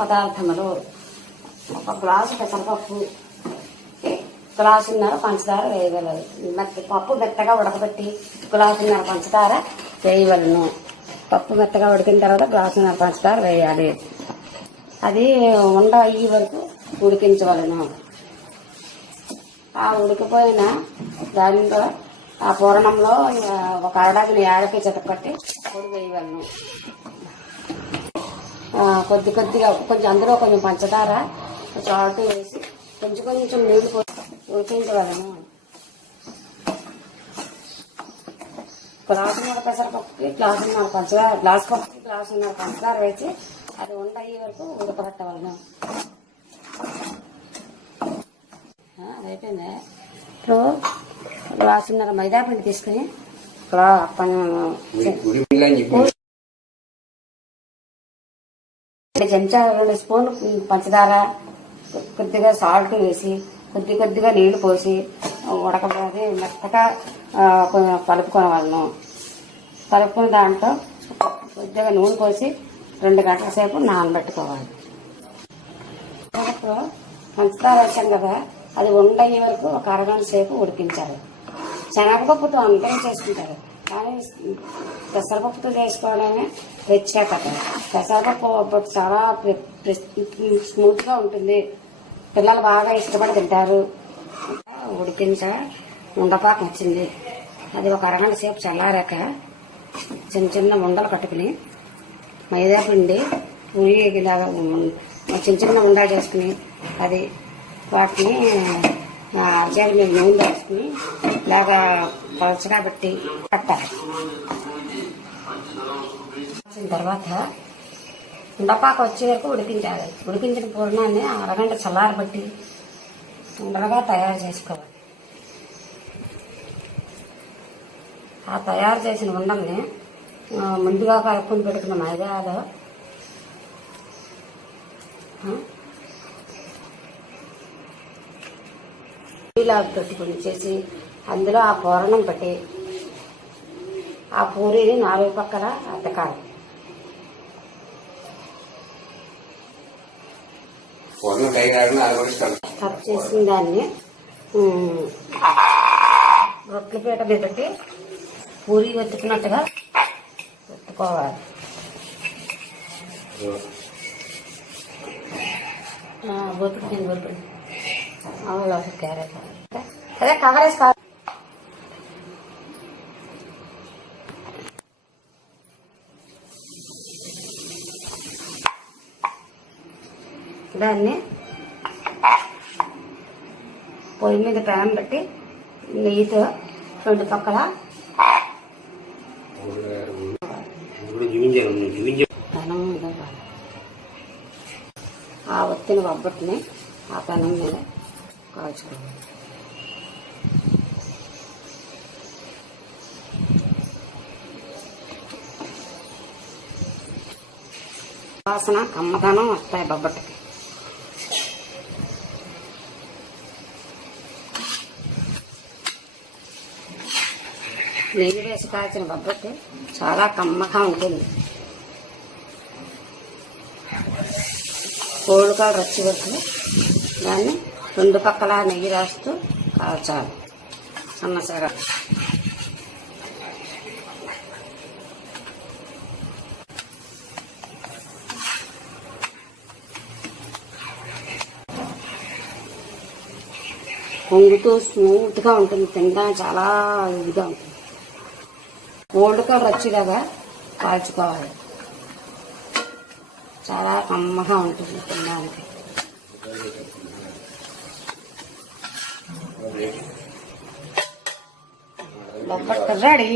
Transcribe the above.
పదార్థములు. ఒక గ్లాసు పెసరపప్పు. గ్లాసున్నర పంచదార వేయగలరు. మెత్త పప్పు మెత్తగా ఉడకబెట్టి గ్లాసున్నర పంచదార వేయవలను. పప్పు మెత్తగా ఉడికిన తర్వాత గ్లాసున్నర పంచదార వేయాలి. అది ఉండ అయ్యే వరకు ఉడికించవలను. ఆ ఉడికిపోయిన దానిలో ఆ పూరణంలో ఒక అరడాగిన యాడకి చెతపట్టి పొడి వేయవలను. కొద్ది కొద్దిగా కొంచెం అందులో కొంచెం పంచదార సాల్ట్ వేసి కొంచెం కొంచెం నీళ్ళు పోసి ఉడికించగలను గ్లాసు మీద పెసరపప్పుకి గ్లాసు ఉన్నారు పంచదార గ్లాస్ పప్పుకి గ్లాసు ఉన్న పంచదార వేసి అది ఉండ అయ్యే వరకు ఉడకబెట్టవలను అయిపోయింది? ఇప్పుడు గ్లాసున్నర మైదా పిండి తీసుకుని గ్లా రెండు చెంచా రెండు స్పూన్లు పంచదార కొద్దిగా సాల్ట్ వేసి కొద్ది కొద్దిగా నీళ్ళు పోసి ఉడకబోది మెత్తగా ఆ, కలుపుకోవాలను కలుపుకున్న దాంట్లో కొద్దిగా నూనె పోసి రెండు గంటల సేపు నానబెట్టుకోవాలి. ఇప్పుడు పంచదార వేసాం కదా అది ఉండయ్యే వరకు ఒక అరగంట సేపు ఉడికించాలి. శనగపప్పుతో అంతరం చేసుకుంటారు. కానీ పెసరపప్పుతో చేసుకోవడమే ప్రత్యేకత. పెసరపప్పు చాలా స్మూత్గా ఉంటుంది. పిల్లలు బాగా ఇష్టపడి తింటారు. ఉడికించ ఉండపాకం వచ్చింది. అది ఒక అరగంట సేపు చల్లారాక చిన్న చిన్న ఉండలు కట్టుకుని మైదా పిండి పూరిలాగా చిన్న చిన్న ఉండలు చేసుకుని అది వాటిని చేతి మీద నూనె వేసుకుని ఇలాగా పలచగా పెట్టి పట్టాలి వచ్చిన తర్వాత ఉండపాకు వచ్చే వరకు ఉడికించాలి. ఉడికించిన పూర్ణాన్ని అరగంట చల్లారబట్టి ఉండలుగా తయారు చేసుకోవాలి. ఆ తయారు చేసిన ఉండల్ని ముందుగా కలుపుకుని పెట్టుకున్న మైదాలో ఆ, ఇలా పెట్టుకుని చేసి అందులో ఆ పూరణం పెట్టి ఆ పూరీని నాలుగు పక్కల ఇష్టం కట్ చేసిన దాన్ని రొట్టెల పీట మీద పెట్టి పూరి వెతుకున్నట్టుగా పెట్టుకోవాలి. బొతుకుని బొతుకుని అవును క్యారెట్. అదే కవర్ వేసుకో దాన్ని పొయ్యి మీద పెనం పెట్టి నెయ్యితో రెండు పక్కల పెనం మీద ఆ ఒత్తిన బొబ్బట్ని ఆ పెనం మీద కాల్చుకోవాలి. వాసన కమ్మదనం వస్తాయి బొబ్బట్టుకి నెయ్యి వేసి కాల్చిన బొబ్బట్టు చాలా కమ్మగా ఉంటుంది. కోళ్ళకాలు రచ్చి వరకు దాన్ని రెండు పక్కల నెయ్యి రాస్తూ కాల్చాలి. సన్నసగా. పొంగుతూ స్మూత్గా ఉంటుంది తినడానికి చాలా ఇదిగా ఉంటుంది. కోల్డ్ కలర్ వచ్చి కదా కాల్చుకోవాలి. చాలా కమ్మగా ఉంటుంది తినడానికి. బొబ్బట్టు రెడీ.